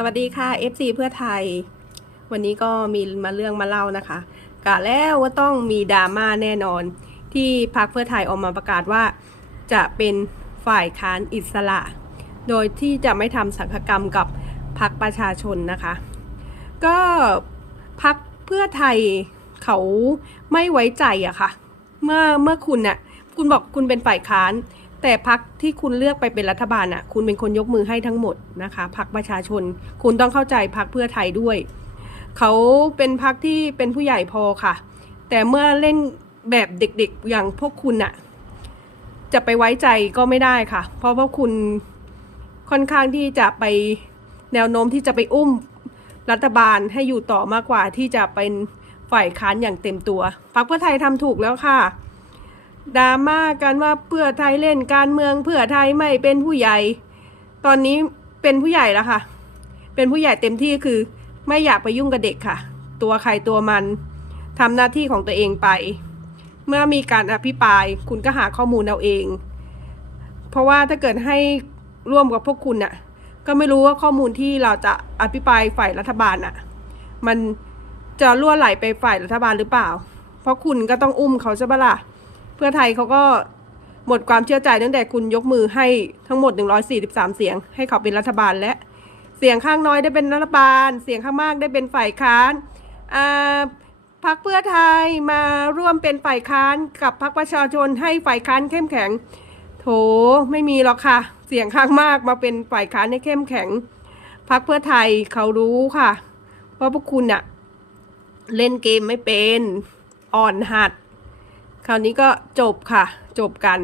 สวัสดีค่ะ FC เพื่อไทย วันนี้ก็มีมาเรื่องมาเล่านะคะกะแล้วว่าต้องมีดราม่าแน่นอน ที่พรรคเพื่อไทยออกมาประกาศว่า จะเป็นฝ่ายค้านอิสระ โดยที่จะไม่ทำสังฆกรรมกับพรรคประชาชนนะคะ ก็พรรคเพื่อไทยเขาไม่ไว้ใจอะค่ะ เมื่อเมื่อคุณเน่ะคุณบอกคุณเป็นฝ่ายค้าน แต่พักที่คุณเลือกไปเป็นรัฐบาลน่ะ คุณเป็นคนยกมือให้ทั้งหมดนะคะพักประชาชน คุณต้องเข้าใจพักเพื่อไทยด้วย เขาเป็นพักที่เป็นผู้ใหญ่พอค่ะ แต่เมื่อเล่นแบบเด็กๆอย่างพวกคุณน่ะ จะไปไว้ใจก็ไม่ได้ค่ะ เพราะว่าคุณค่อนข้างที่จะไปแนวโน้มที่จะไปอุ้มรัฐบาลให้อยู่ต่อมากกว่าที่จะเป็นฝ่ายค้านอย่างเต็มตัวพักเพื่อไทยทำถูกแล้วค่ะ ดราม่ากันว่าเพื่อไทยเล่นการเมืองเพื่อไทยไม่เป็นผู้ใหญ่ ตอนนี้เป็นผู้ใหญ่แล้วค่ะ เป็นผู้ใหญ่เต็มที่คือไม่อยากไปยุ่งกับเด็กค่ะ ตัวใครตัวมันทำหน้าที่ของตัวเองไป เมื่อมีการอภิปราย คุณก็หาข้อมูลเอาเอง เพราะว่าถ้าเกิดให้ร่วมกับพวกคุณน่ะ ก็ไม่รู้ว่าข้อมูลที่เราจะอภิปรายฝ่ายรัฐบาลน่ะ มันจะล่วไหลไปฝ่ายรัฐบาลหรือเปล่า เพราะคุณก็ต้องอุ้มเขาใช่ปะล่ะ เพื่อไทยเขาก็หมดความเชื่อใจตั้งแต่คุณยกมือให้ทั้งหมด 143 เสียง ให้เขาเป็นรัฐบาลและ เสียงข้างน้อยได้เป็นรัฐบาล เสียงข้างมากได้เป็นฝ่ายค้านอ่าพรรคเพื่อไทยมาร่วมเป็นฝ่ายค้านกับพรรคประชาชนให้ฝ่ายค้านเข้มแข็ง โถไม่มีหรอกค่ะ เสียงข้างมากมาเป็นฝ่ายค้านให้เข้มแข็งพรรคเพื่อไทยเขารู้ค่ะว่าพวกคุณอะเล่นเกมไม่เป็นอ่อนหัด คราวนี้ก็จบค่ะ จบกัน